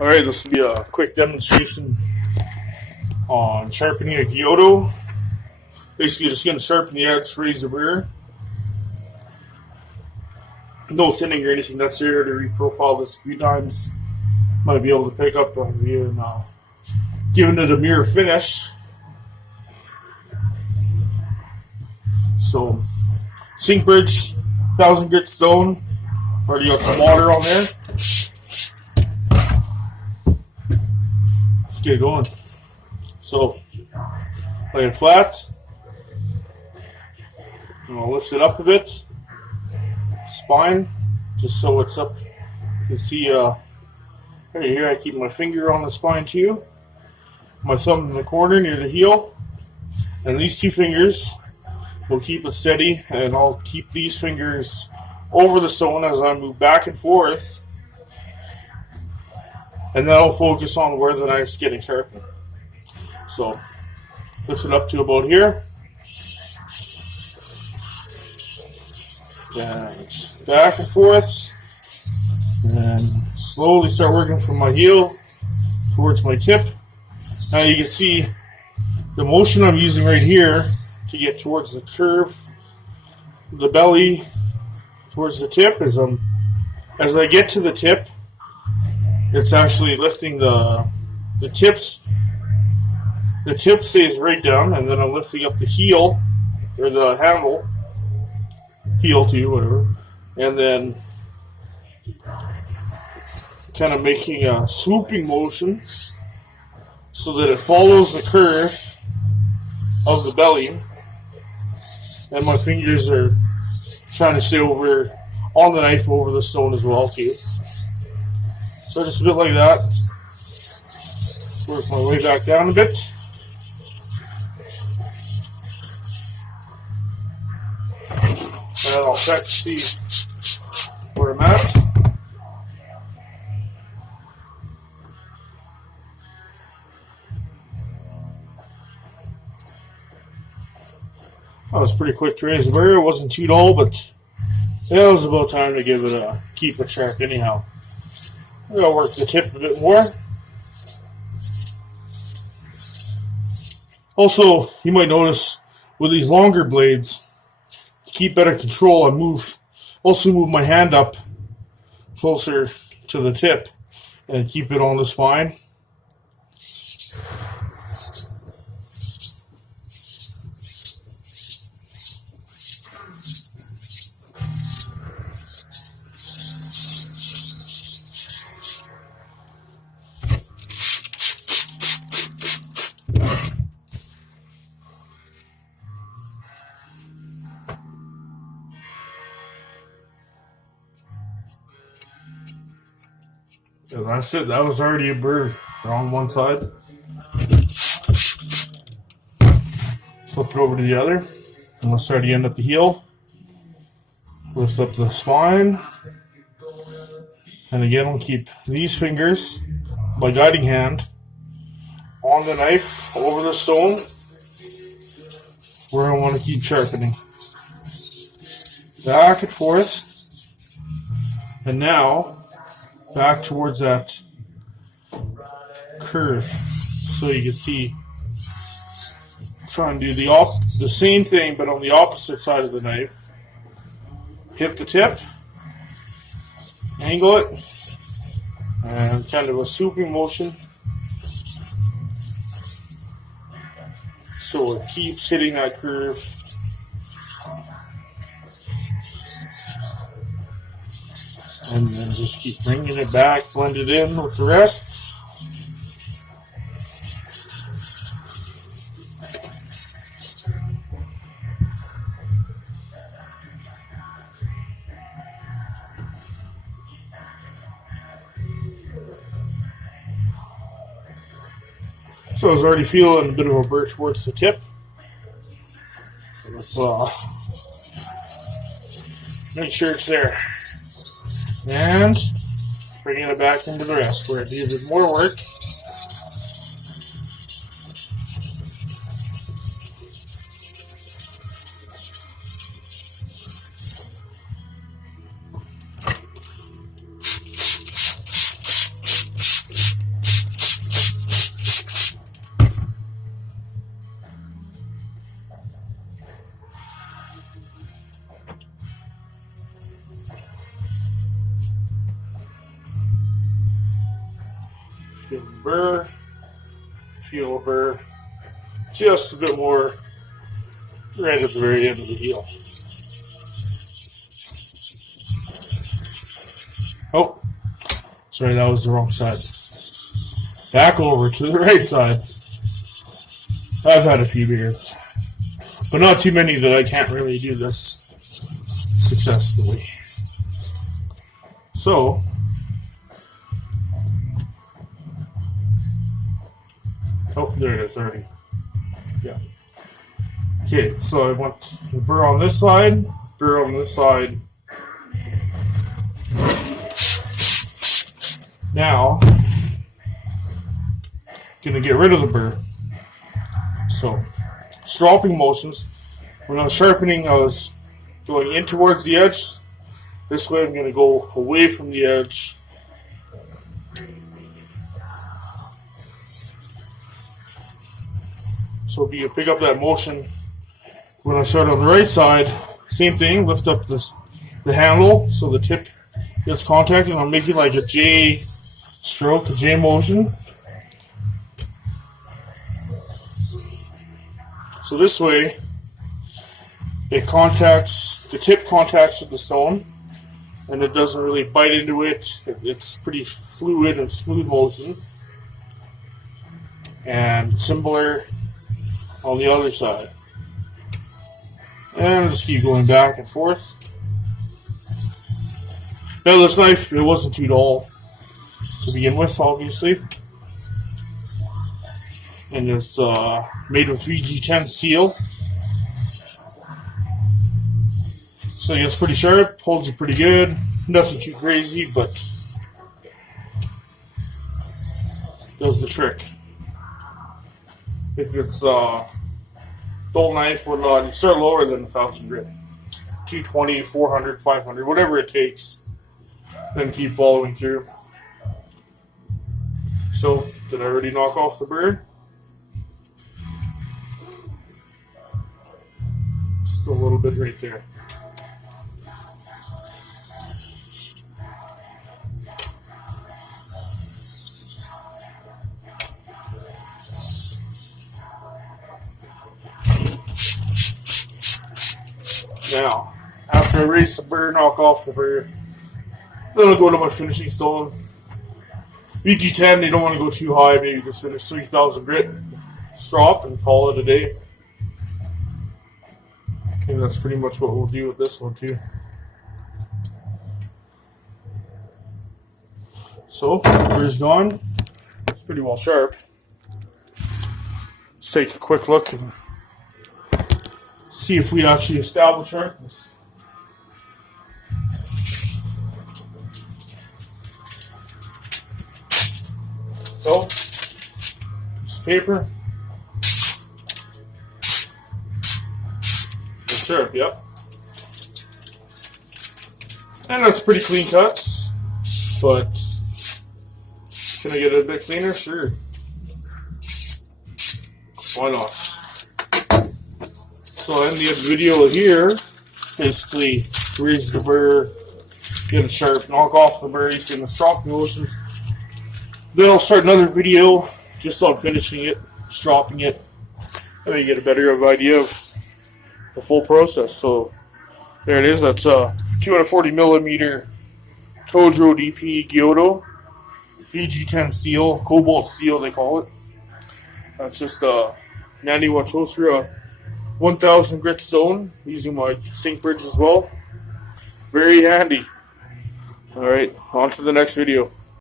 Alright, this will be a quick demonstration on sharpening a Gyuto. Basically, just going to sharpen the edge, raise the rear. No thinning or anything necessary to reprofile this a few times. Might be able to pick up on you and giving it a mirror finish. So, sink bridge, 1000 grit stone. Already got some water on there. Let's get it going. So, lay it flat. And I'll lift it up a bit. Spine, just so it's up. You can see right here, I keep my finger on the spine too. My thumb in the corner near the heel. And these two fingers will keep it steady, and I'll keep these fingers over the stone as I move back and forth. And that'll focus on where the knife's getting sharpened. So, lift it up to about here. And back and forth. And slowly start working from my heel towards my tip. Now you can see the motion I'm using right here to get towards the curve, the belly, towards the tip. As I get to the tip, it's actually lifting the tips. The tip stays right down, and then I'm lifting up the heel, or the handle, heel too, whatever, and then kind of making a swooping motion so that it follows the curve of the belly, and my fingers are trying to stay over on the knife over the stone as well too. So just a bit like that. Work my way back down a bit. And I'll check to see where I'm at. That was pretty quick to raise the barrier. It wasn't too dull, but yeah, it was about time to give it a keep it sharp anyhow. I'm gonna work the tip a bit more. Also, you might notice with these longer blades, to keep better control, I also move my hand up closer to the tip and keep it on the spine. And that's it. That was already a burr on one side. Flip it over to the other. And we'll start again at the heel. Lift up the spine. And again, we'll keep these fingers, my guiding hand, on the knife over the stone where I want to keep sharpening. Back and forth. And now, back towards that curve, so you can see. Try and do the same thing, but on the opposite side of the knife. Hit the tip, angle it, and kind of a swooping motion, so it keeps hitting that curve. And then just keep bringing it back, blend it in with the rest. So I was already feeling a bit of a burr towards the tip. So let's make sure it's there. And bringing it back into the rest where it needed more work. Feel the burr. Feel a burr. Just a bit more right at the very end of the heel. Oh, sorry, that was the wrong side. Back over to the right side. I've had a few beers, but not too many that I can't really do this successfully. So, oh, there it is already. Yeah. Okay, so I want the burr on this side, burr on this side. Now, gonna get rid of the burr. So, stropping motions. When I was sharpening, I was going in towards the edge. This way I'm gonna go away from the edge. So pick up that motion. When I start on the right side, same thing, lift up the handle so the tip gets contacted. I'm making like a J stroke, a J motion. So this way, the tip contacts with the stone, and it doesn't really bite into it. It's pretty fluid and smooth motion. And similar on the other side. And just keep going back and forth. Now this knife, it wasn't too dull to begin with, obviously. And it's made with VG10 steel. So it's pretty sharp, holds it pretty good. Nothing too crazy, but does the trick. If it's dull knife or not, you start lower than 1,000 grit. 220, 400, 500, whatever it takes. Then keep following through. So, did I already knock off the burr? Still a little bit right there. Now, after I raise the burr, knock off the burr, then I'll go to my finishing stone. VG10, you don't want to go too high, maybe just finish 3,000 grit, strop, and call it a day. I think that's pretty much what we'll do with this one too. So, burr's gone. It's pretty well sharp. Let's take a quick look and see if we actually establish sharpness. So, piece of paper. It's sharp, yep. And that's pretty clean cuts, but can I get it a bit cleaner? Sure. Why not? So I'll end the video here. Basically, raise the burr, get it sharp, knock off the burr, using the stropping motions. Then I'll start another video just on finishing it, stropping it, and then you get a better idea of the full process. So there it is. That's a 240mm Tojo DP Gyuto VG10 steel, cobalt steel they call it. That's just a 90-watt toaster, a 1,000 grit stone, using my sink bridge as well. Very handy. Alright, on to the next video.